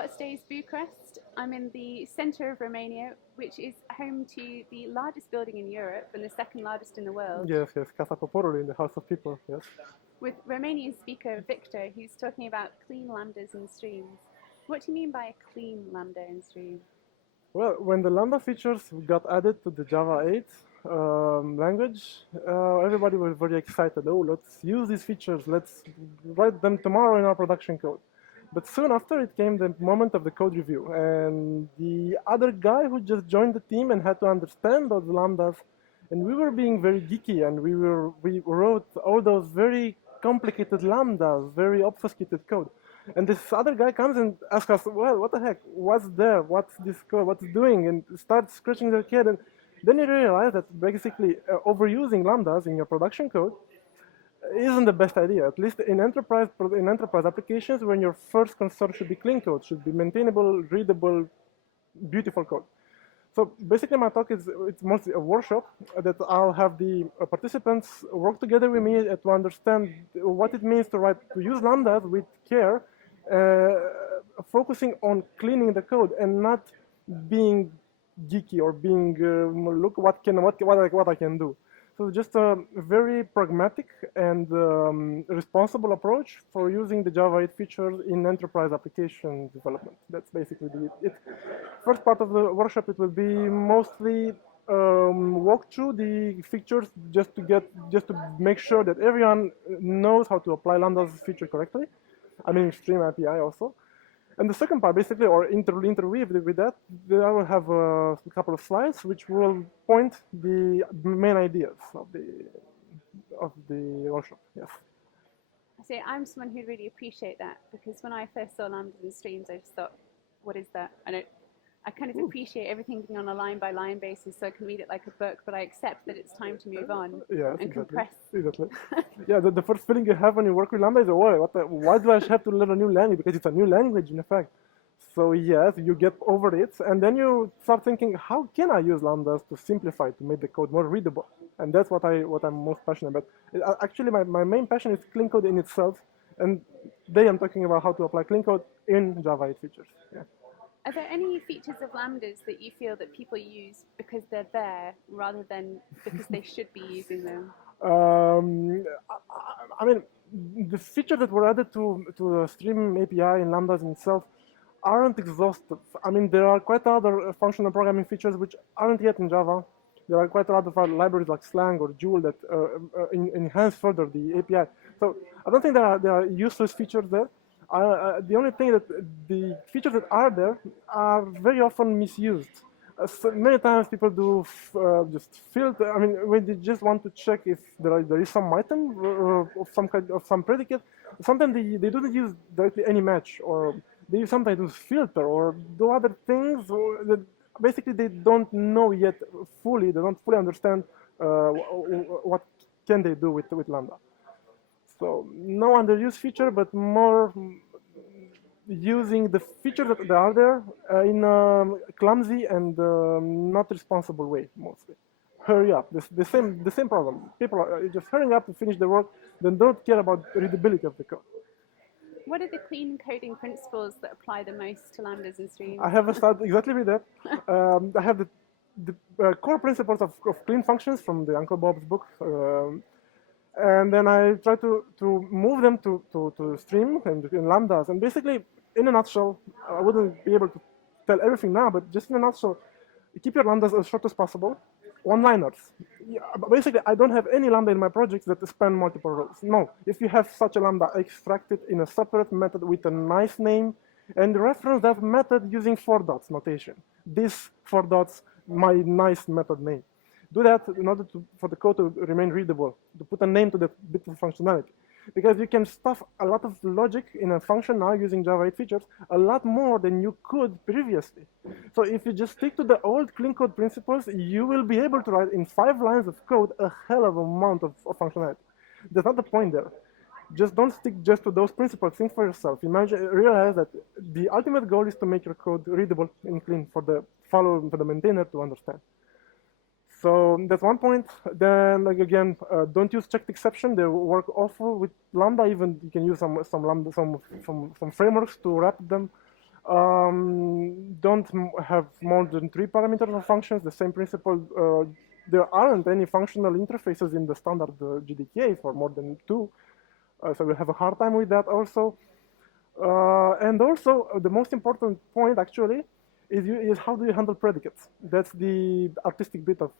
Voxxed Days Bucharest. I'm in the center of Romania, which is home to the largest building in Europe and the second largest in the world, Yes, yes, Casa Poporului in the House of People, yes. with Romanian speaker Victor, who's talking about clean lambdas and streams. What do you mean by a clean lambda and stream? Well, when the Lambda features got added to the Java 8 language, everybody was very excited. Oh, let's use these features. Let's write them tomorrow in our production code. But soon after, it came the moment of the code review. And the other guy who just joined the team and had to understand those Lambdas, and we were being very geeky, and we wrote all those very complicated Lambdas, very obfuscated code. And this other guy comes and asks us, well, what the heck? What's there? What's this code? What's it doing? And starts scratching their head. And then you realize that basically overusing lambdas in your production code isn't the best idea. At least in enterprise applications, when your first concern should be clean code, should be maintainable, readable, beautiful code. So basically, my talk it's mostly a workshop that I'll have the participants work together with me to understand what it means to use lambdas with care, focusing on cleaning the code and not being geeky or being look what I can do. So just a very pragmatic and responsible approach for using the Java 8 features in enterprise application development. That's basically it. First part of the workshop, it will be mostly walk through the features just to make sure that everyone knows how to apply Lambda's feature correctly. I mean, Stream API also. And the second part, basically, or interweave with that, I will have a couple of slides which will point the main ideas of the workshop. Yes. So I'm someone who'd really appreciate that, because when I first saw lambdas and streams, I just thought, what is that? I kind of appreciate everything being on a line-by-line basis, so I can read it like a book, but I accept that it's time to move on and compress. Exactly. Yeah, the first feeling you have when you work with Lambda is, oh, why do I have to learn a new language? Because it's a new language, in effect. So yes, you get over it, and then you start thinking, how can I use Lambdas to simplify, to make the code more readable? And that's what I'm most passionate about. Actually, my main passion is clean code in itself, and today I'm talking about how to apply clean code in Java 8 features. Yeah. Are there any features of lambdas that you feel that people use because they're there rather than because they should be using them? I mean, the features that were added to the Stream API in Lambdas in itself aren't exhaustive. I mean, there are quite other functional programming features which aren't yet in Java. There are quite a lot of libraries like Slang or Joule that enhance further the API. So I don't think there are useless features there. The only thing that the features that are there are very often misused. So many times people do just filter. I mean, when they just want to check if there is some item of some kind of some predicate, sometimes they don't use directly any match, or they sometimes use filter or do other things that basically they don't know yet fully. They don't fully understand what can they do with Lambda. So no underused feature, but more using the features that are there in a clumsy and not responsible way, mostly. Hurry up. The same problem. People are just hurrying up to finish the work, then don't care about the readability of the code. What are the clean coding principles that apply the most to lambdas and streams? I have started exactly with that. I have the core principles of clean functions from the Uncle Bob's book. And then I try to move them to stream and in lambdas. And basically, in a nutshell, I wouldn't be able to tell everything now, but just in a nutshell, keep your lambdas as short as possible. One-liners. Yeah, basically, I don't have any lambda in my projects that span multiple rows. No, if you have such a lambda, extract it in a separate method with a nice name, and reference that method using 4 dots notation. This 4 dots, my nice method name. Do that in order for the code to remain readable, to put a name to the bit of functionality. Because you can stuff a lot of logic in a function now using Java 8 features, a lot more than you could previously. So if you just stick to the old clean code principles, you will be able to write in 5 lines of code a hell of an amount of functionality. That's not the point there. Just don't stick just to those principles. Think for yourself. Realize that the ultimate goal is to make your code readable and clean for the maintainer to understand. So that's one point. Then again, don't use checked exception. They work awful with Lambda. Even you can use some frameworks to wrap them. don't have more than 3 parameters of functions. The same principle. There aren't any functional interfaces in the standard GDK for more than 2. So we have a hard time with that also. And also, the most important point actually is how do you handle predicates? That's the artistic bit of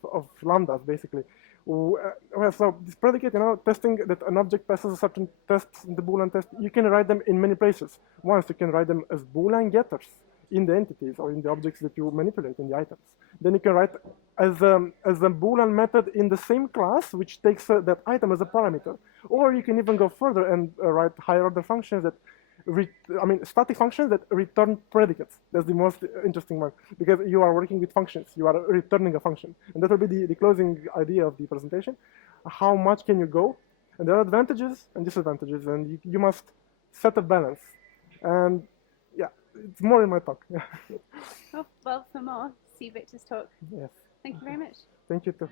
lambdas, basically. Well, so this predicate, testing that an object passes a certain test in the Boolean test, you can write them in many places. Once you can write them as Boolean getters in the entities or in the objects that you manipulate in the items. Then you can write as a Boolean method in the same class, which takes that item as a parameter. Or you can even go further and write higher order functions that static functions that return predicates. That's the most interesting one, because you are working with functions. You are returning a function. And that will be the closing idea of the presentation. How much can you go? And there are advantages and disadvantages, and you must set a balance. And yeah, it's more in my talk. Oh, well, for more, see Victor's talk. Yes. Thank you very much. Thank you too.